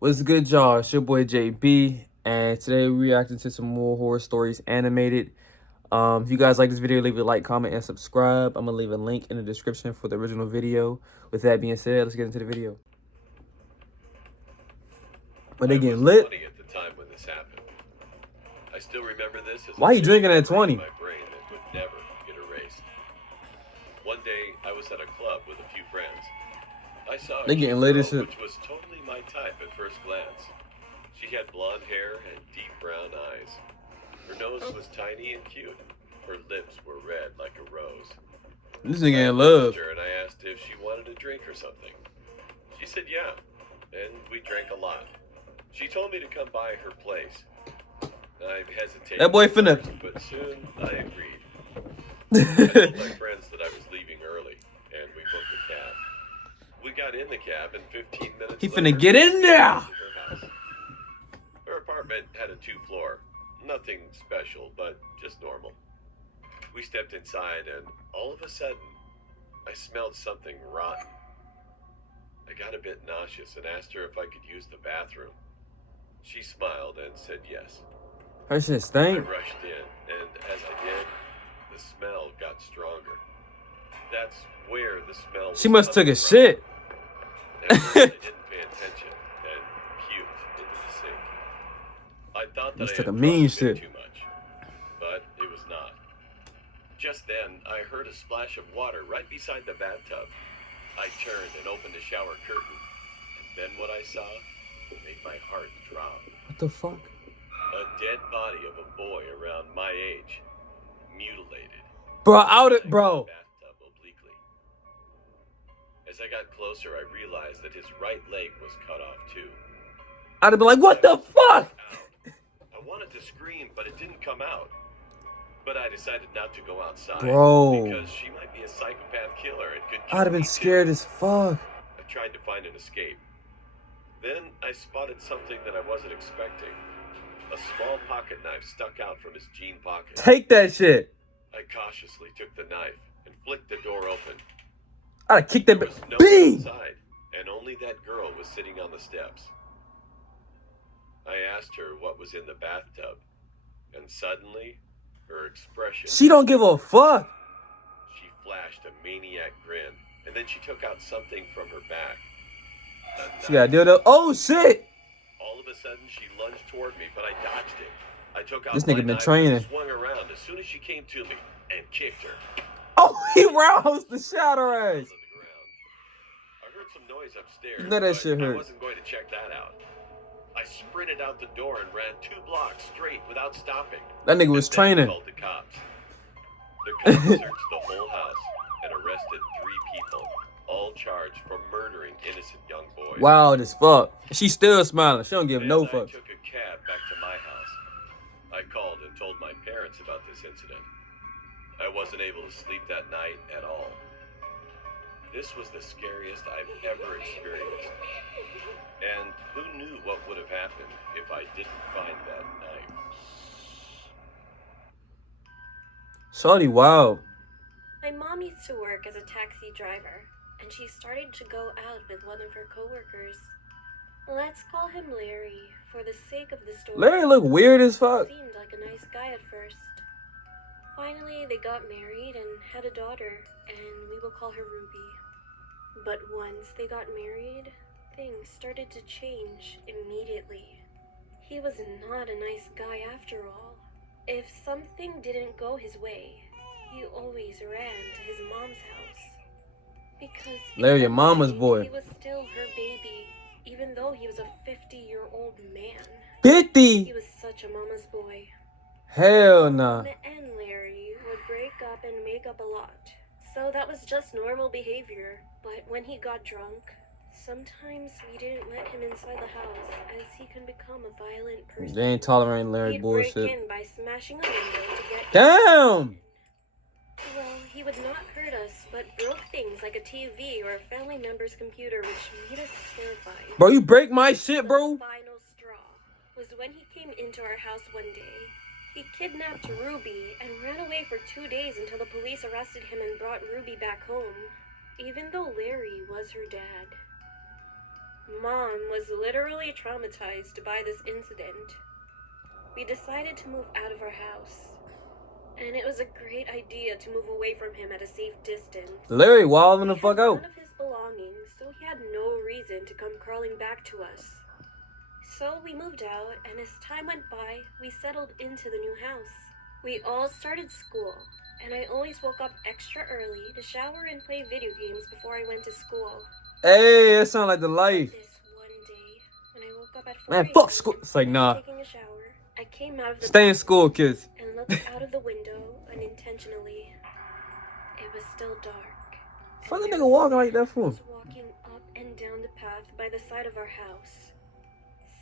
What's good, y'all? It's your boy JB, and today we're reacting to some more horror stories animated. If you guys like this video, leave a like, comment, and subscribe. I'm gonna leave a link in the description for the original video. With that being said, let's get into the video. But they getting lit. At the time when this happened. I still remember this as Why you drinking at 20? My brain that would never get erased. One day I was at a club with a few friends. I saw They getting lit as shit. which was totally my type at first glance. She had blonde hair and deep brown eyes. Her nose was tiny and cute. Her lips were red like a rose. This nigga in love. And I asked if she wanted a drink or something. She said yeah, and we drank a lot. She told me to come by her place. I hesitated. That boy finna. But soon I agreed. I told my friends that I was leaving early, and we booked a cab. We got in the cab, and 15 minutes He later, finna get in there. Her house. Her apartment had a 2-floor. Nothing special, but just normal. We stepped inside, and all of a sudden, I smelled something rotten. I got a bit nauseous and asked her if I could use the bathroom. She smiled and said yes. Her shit stink. I rushed in, and as I did, the smell got stronger. That's where the smell was. She must took a shit. At first, I didn't pay attention and puked into the sink. I thought that This I took had a mean probably been shit. too much, but it was not. Just then, I heard a splash of water right beside the bathtub. I turned and opened the shower curtain, and then what I saw made my heart drop. What the fuck? A dead body of a boy around my age, mutilated. Bro, out it, bro. Bathtub obliquely. As I got closer, I realized that his right leg was cut off too. I'd have been like, what the fuck? I wanted to scream, but it didn't come out. But I decided not to go outside. Bro. Because she might be a psychopath killer and could kill I'd have been me scared too. as fuck. I tried to find an escape. Then I spotted something that I wasn't expecting. A small pocket knife stuck out from his jean pocket. Take that shit. I cautiously took the knife and flicked the door open. I'd have kicked that There bitch. was no one Bing! inside, and only that girl was sitting on the steps. I asked her what was in the bathtub, and suddenly, her expression... She don't give a fuck. She flashed a maniac grin, and then she took out something from her back. She got dildo. Oh, shit. All of a sudden, she lunged toward me, but I dodged it. I took out This my nigga been knife training. and swung around as soon as she came to me and kicked her. Oh, he roused the shadow ass. To the ground. I heard some noise upstairs, You know that but shit hurt. I wasn't going to check that out. I sprinted out the door and ran 2 blocks straight without stopping. That nigga was And then training. called the cops. The cops searched the whole house and arrested 3 people, all charged for murdering innocent young boys. Wild as fuck. She's still smiling. She don't give no I fucks. took a cab back to my house. I called and told my parents about this incident. I wasn't able to sleep that night at all. This was the scariest I've ever experienced. And who knew what would have happened if I didn't find that knife? Shorty, wow. My mom used to work as a taxi driver, and she started to go out with one of her coworkers. Let's call him Larry, for the sake of the story. Larry look weird as fuck. Seemed like a nice guy at first. Finally, they got married and had a daughter, and we will call her Ruby. But once they got married, things started to change immediately. He was not a nice guy after all. If something didn't go his way, he always ran to his mom's house. Because Larry, your mama's boy. he was still her baby, even though he was a 50-year-old man. 50? He was such a mama's boy. Hell nah. Mom and Larry would break up and make up a lot. So that was just normal behavior. But when he got drunk, sometimes we didn't let him inside the house, as he can become a violent person. They ain't tolerating Larry He'd bullshit. break in by smashing a window to get... Damn! Well, he would not hurt us, but broke things like a TV or a family member's computer, which made us terrified. Bro, you break my shit, bro. The final straw was when he came into our house one day. He kidnapped Ruby and ran away for 2 days until the police arrested him and brought Ruby back home, even though Larry was her dad. Mom was literally traumatized by this incident. We decided to move out of our house. And it was a great idea to move away from him at a safe distance. Larry wilding the We fuck had out. none of his belongings, so he had no reason to come crawling back to us. So we moved out, and as time went by, we settled into the new house. We all started school, and I always woke up extra early to shower and play video games before I went to school. Hey, that sound like the life. This one day, when I woke up at 4 Man, a.m. fuck school. It's like, after nah. taking a shower, I came out of the Stay in bathroom school, kids. and looked out of the window unintentionally. It was still dark. Fuck a and nigga there was walking a like man that for? who was walking up and down the path by the side of our house.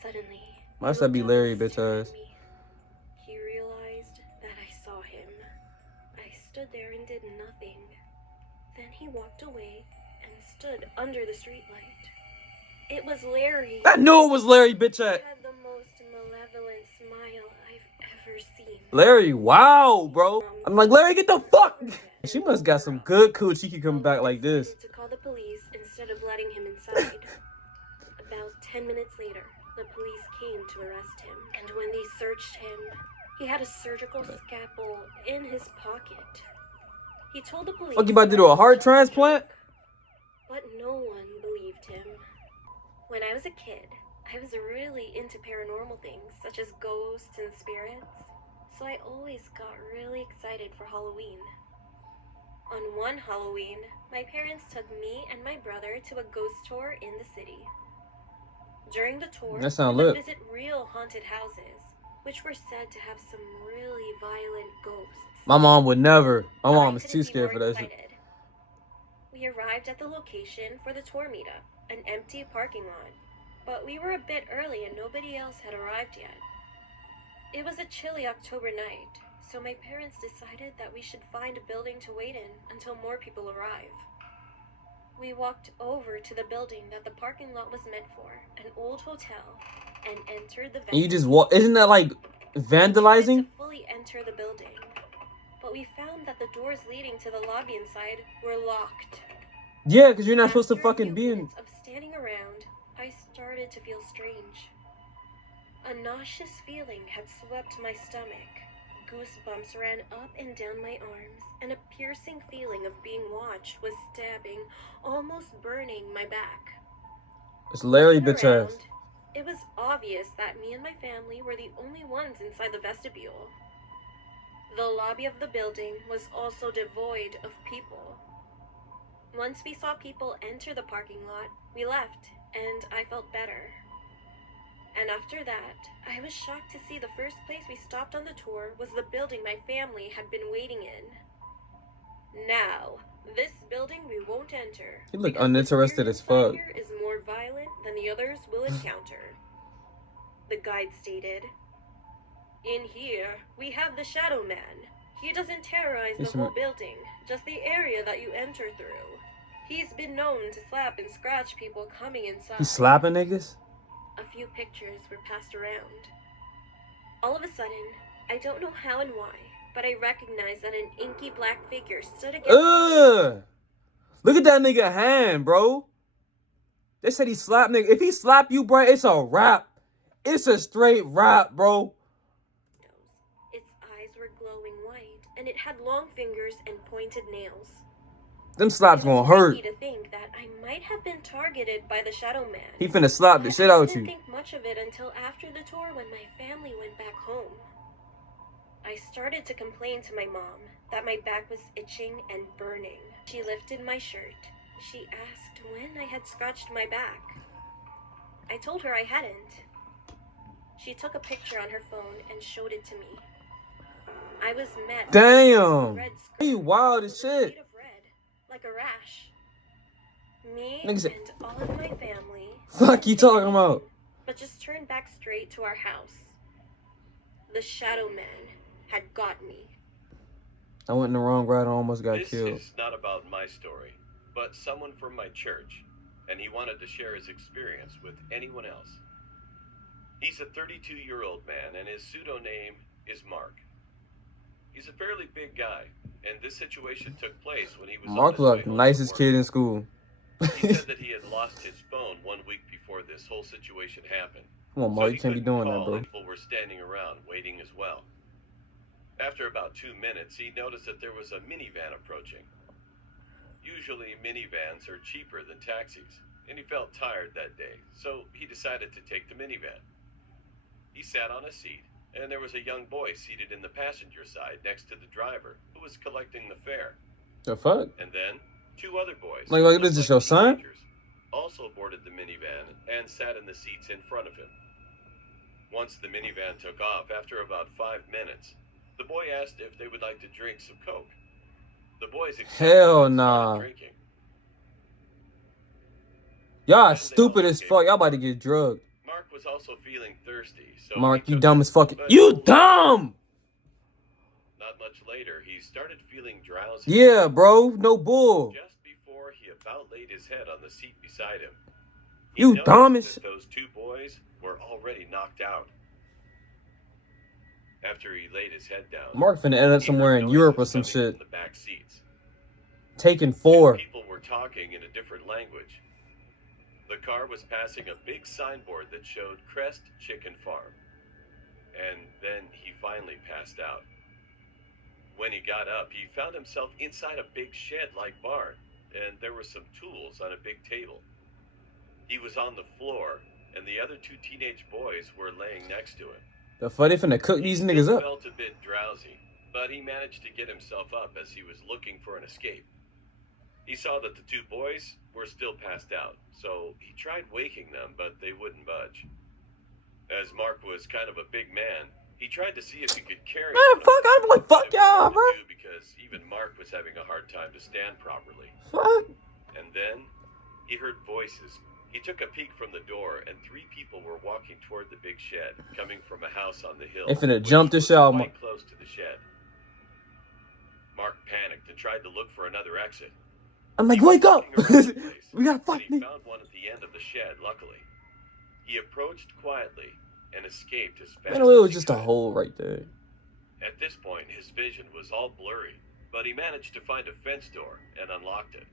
Suddenly, Why he should I be looked up Larry, and bitch stared ass? at me. He realized that I saw him. I stood there and did nothing. Then he walked away and stood under the streetlight. It was Larry. I knew it was Larry, bitch He ass. had the most malevolent smile I've ever seen. Larry, wow, bro. I'm like, Larry, get the fuck. She must got some good coochie. She coming back like this. To call the police instead of letting him inside. About 10 minutes later, the police came to arrest him. And when they searched him, he had a surgical scalpel in his pocket. He told the police. Fuck, you about to do a heart transplant? But no one believed him. When I was a kid, I was really into paranormal things such as ghosts and spirits, so I always got really excited for Halloween. On one Halloween, my parents took me and my brother to a ghost tour in the city. During the tour, That sound we would lit. visit real haunted houses, which were said to have some really violent ghosts. My mom would never. My mom I is couldn't too be scared for more that shit. excited. We arrived at the location for the tour meetup, an empty parking lot. But we were a bit early and nobody else had arrived yet. It was a chilly October night, so my parents decided that we should find a building to wait in until more people arrive. We walked over to the building that the parking lot was meant for, an old hotel, and entered the And you just walk. Isn't that like We tried vandalizing? to fully enter the building, but we found that the doors leading to the lobby inside were locked. Yeah, because you're not supposed to After a fucking few be in. minutes of standing around, I started to feel strange. A nauseous feeling had swept my stomach. Goosebumps ran up and down my arms, and a piercing feeling of being watched was stabbing, almost burning my back. It's Larry, Looking bitch around, ass. it was obvious that me and my family were the only ones inside the vestibule. The lobby of the building was also devoid of people. Once we saw people enter the parking lot, we left, and I felt better. And after that, I was shocked to see the first place we stopped on the tour was the building my family had been waiting in. Now, this building we won't enter. You look because the uninterested spirit as inside fuck. here is more violent than the others will encounter. The guide stated, "In here, we have the Shadow Man. He doesn't terrorize Yes, the whole ma'am. building, just the area that you enter through. He's been known to slap and scratch people coming inside." You slapping niggas? A few pictures were passed around. All of a sudden, I don't know how and why, but I recognized that an inky black figure stood against Ugh! Look at that nigga hand, bro. They said he slapped nigga. If he slap you, bro, it's a wrap. It's a straight wrap, bro. Its eyes were glowing white, and it had long fingers and pointed nails. Them slaps It was gonna hurt. freaky to think that I might have been targeted by the Shadow Man. He finna slap the But shit I out didn't you. think much of it until after the tour when my family went back home. I started to complain to my mom that my back was itching and burning. She lifted my shirt. She asked when I had scratched my back. I told her I hadn't. She took a picture on her phone and showed it to me. I was met with a Damn. red He scar wild with as a shit. shade of red, like a rash. Me Nigga said- and all of my family Fuck you talking about? but just turned back straight to our house. The Shadow Man had got me. I went in the wrong route and almost got This killed. is not about my story, but someone from my church, and he wanted to share his experience with anyone else. He's a 32-year-old man, and his pseudonym is Mark. He's a fairly big guy, and this situation took place when he was on Mark his way looked home nicest from kid work. in school. He said that he had lost his phone 1 week before this whole situation happened. Come on, So Mark, he you can't be couldn't doing that, call, bro. and people were standing around waiting as well. After about 2 minutes, he noticed that there was a minivan approaching. Usually, minivans are cheaper than taxis, and he felt tired that day, so he decided to take the minivan. He sat on a seat, and there was a young boy seated in the passenger side next to the driver, who was collecting the fare. The fuck? And then, two other boys, Like, who this looked is your son? teenagers, also boarded the minivan and sat in the seats in front of him. Once the minivan took off, after about 5 minutes, the boy asked if they would like to drink some Coke. The boys accepted Hell and nah. started drinking. Y'all Then they stupid all as gave fuck. Y'all up. about to get drugged. Mark was also feeling thirsty, so Mark, he you took dumb it, as fuck. but You only- dumb! Not much later, he started feeling drowsy. Yeah, bro. No bull. Just before he about laid his head on the seat beside him, he You noticed dumb as that those two boys were already knocked out. After he laid his head down, Mark finna end up he somewhere heard in Europe or noises some coming shit. from the back seats. Taking Two 4. people were talking in a different language. The car was passing a big signboard that showed Crest Chicken Farm. And then he finally passed out. When he got up, he found himself inside a big shed-like barn, and there were some tools on a big table. He was on the floor, and the other two teenage boys were laying next to him. The fuck, they finna cook these He niggas still up. felt a bit drowsy, but he managed to get himself up as he was looking for an escape. He saw that the two boys were still passed out, so he tried waking them, but they wouldn't budge. As Mark was kind of a big man, he tried to see if he could carry Man, one of fuck, them, I'm like, fuck but it was hard y'all, to bro. do because even Mark was having a hard time to stand properly. Fuck. And then he heard voices. He took a peek from the door, and 3 people were walking toward the big shed, coming from a house on the hill. They finna which jump this was shit out, quite close to the shed. Mark panicked and tried to look for another exit. I'm like, He was wake up. looking around the place, We gotta fuck and he me. found one at the end of the shed, luckily. He approached quietly and escaped as fast Man, it was as he just a could. hole right there. At this point, his vision was all blurry, but he managed to find a fence door and unlocked it.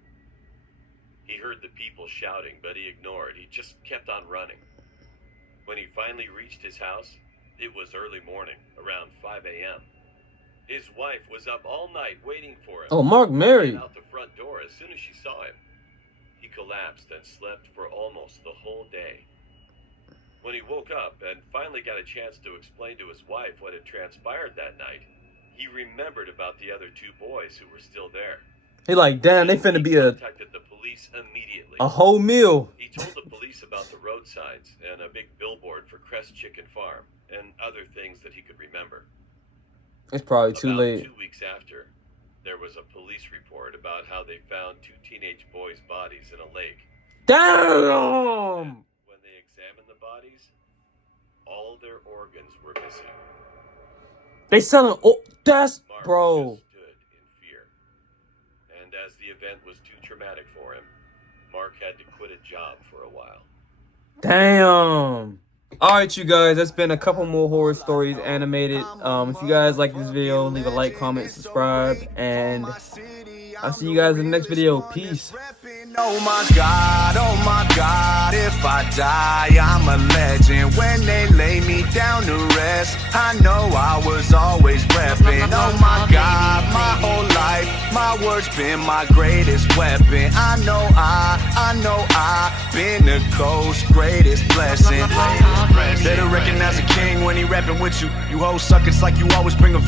He heard the people shouting, but he ignored. He just kept on running. When he finally reached his house, it was early morning, around 5 a.m. His wife was up all night waiting for him. Oh, Mark Ran married. out the front door as soon as she saw him. He collapsed and slept for almost the whole day. When he woke up and finally got a chance to explain to his wife what had transpired that night, he remembered about the other 2 boys who were still there. He like, damn, they finna He be a contacted the police immediately. whole meal. He told the police about the road signs and a big billboard for Crest Chicken Farm and other things that he could remember. It's probably too About late. 2 weeks after, there was a police report about how they found 2 teenage boys' bodies in a lake. Damn. When they examined the bodies, all their organs were missing. They selling. Oh, that's Mark bro. just stood in fear. And as the event was too traumatic for him, Mark had to quit a job for a while. Damn. All right, you guys. That's been a couple more horror stories animated. If you guys like this video, leave a like, comment, subscribe, and I'll see you guys in the next video. Peace. Oh my God, if I die, I'm a legend. When they lay me down to rest, I know I was always reppin'. Oh my God, my whole life, my words been my greatest weapon. I know I been the coast's greatest blessing. Better recognize a king when he rapping with you. You hoes suck, it's like you always bring a